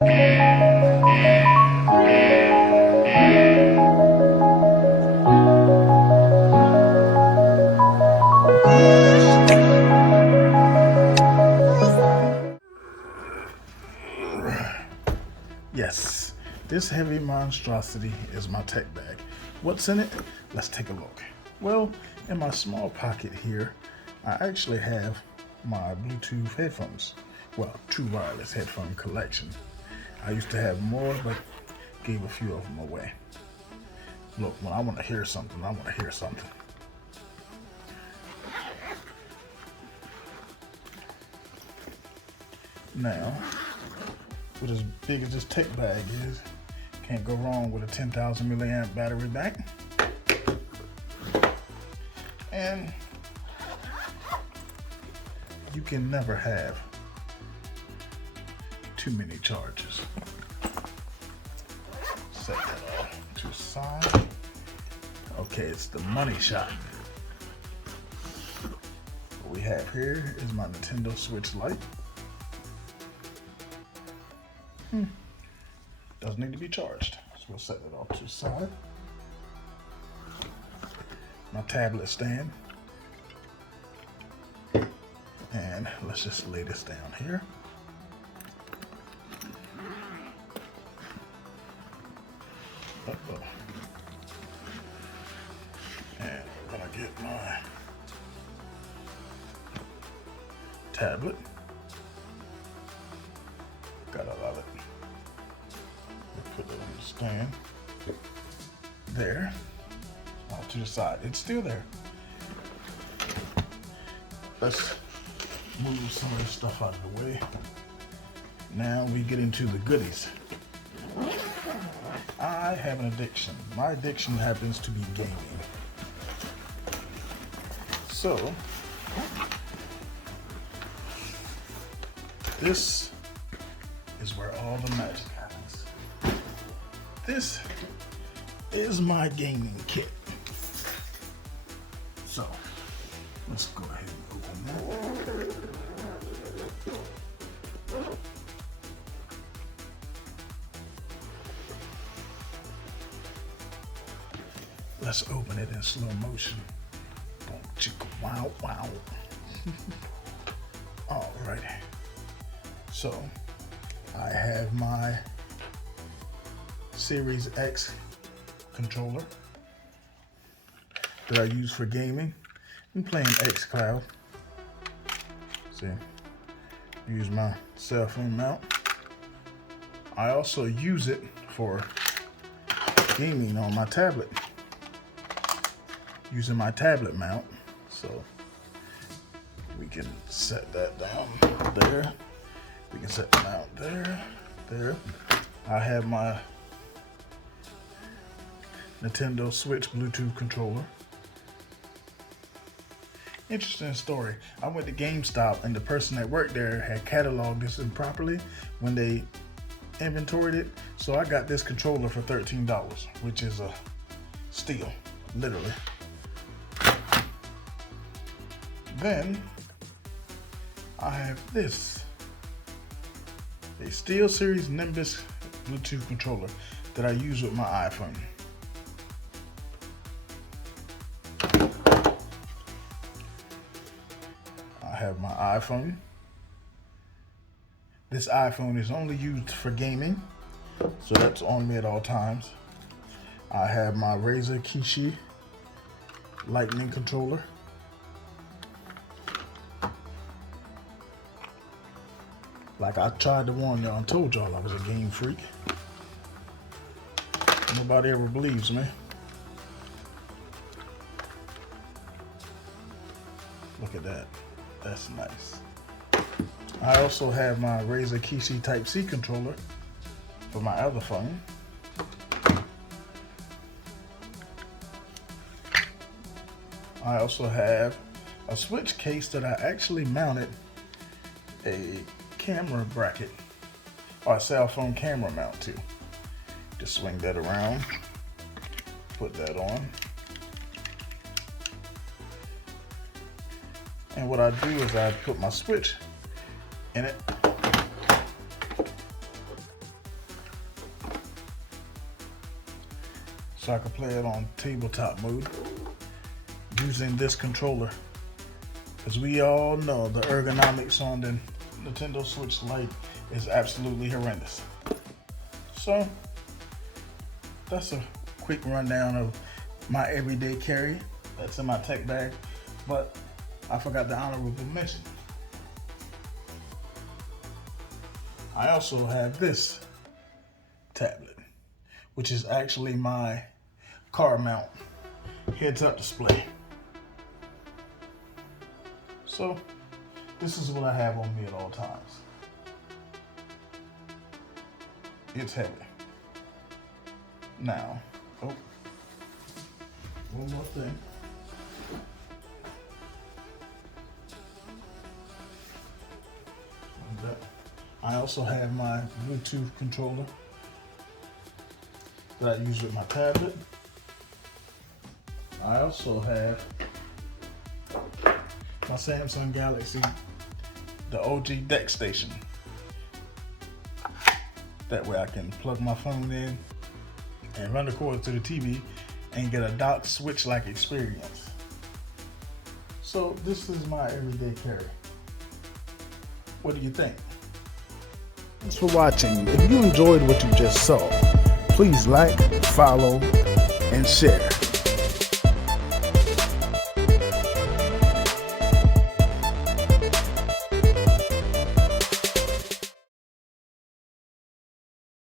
Yes, this heavy monstrosity is my tech bag. What's in it? Let's take a look. Well, in my small pocket here, I actually have my Bluetooth headphones. Well, true wireless headphone collection. I used to have more, but gave a few of them away. Look, when I want to hear something, I want to hear something. Now, with as big as this tech bag is, can't go wrong with a 10,000 milliamp battery back. And you can never have too many charges. Set that off to the side. Okay, it's the money shot. What we have here is my Nintendo Switch Lite. Doesn't need to be charged, so we'll set that off to the side. My tablet stand. And let's just lay this down here. And we're gonna get my tablet. Got a lot of it. Put it on the stand. There. Off to the side. It's still there. Let's move some of this stuff out of the way. Now we get into the goodies. I have an addiction. My addiction happens to be gaming. So, this is where all the magic happens. This is my gaming kit. So, let's go ahead and open that. Let's open it in slow motion. Boom, chicka, wow, wow. All right. So, I have my Series X controller that I use for gaming and playing xCloud. See, use my cell phone mount. I also use it for gaming on my tablet, using my tablet mount. So we can set that down there. We can set the mount there. I have my Nintendo Switch Bluetooth controller. Interesting story. I went to GameStop and the person that worked there had cataloged this improperly when they inventoried it. So I got this controller for $13, which is a steal, literally. Then I have this, a SteelSeries Nimbus Bluetooth controller that I use with my iPhone. I have my iPhone. This iPhone is only used for gaming, so that's on me at all times. I have my Razer Kishi Lightning controller. Like I tried to warn y'all and told y'all I was a game freak. Nobody ever believes me. Look at that. That's nice. I also have my Razer Kishi Type-C controller for my other phone. I also have a switch case that I actually mounted a camera bracket or a cell phone camera mount to. Just swing that around, put that on. And what I do is I put my switch in it so I can play it on tabletop mode using this controller. Because we all know the ergonomics on the Nintendo Switch Lite is absolutely horrendous. So that's a quick rundown of my everyday carry that's in my tech bag. But I forgot the honorable mention. I also have this tablet, which is actually my car mount heads-up display. So this is what I have on me at all times. It's heavy. Now, one more thing. I also have my Bluetooth controller that I use with my tablet. I also have my Samsung Galaxy, the OG deck station. That way I can plug my phone in and run the cord to the TV and get a docked Switch-like experience. So this is my everyday carry. What do you think? Thanks for watching. If you enjoyed what you just saw, please like, follow, and share.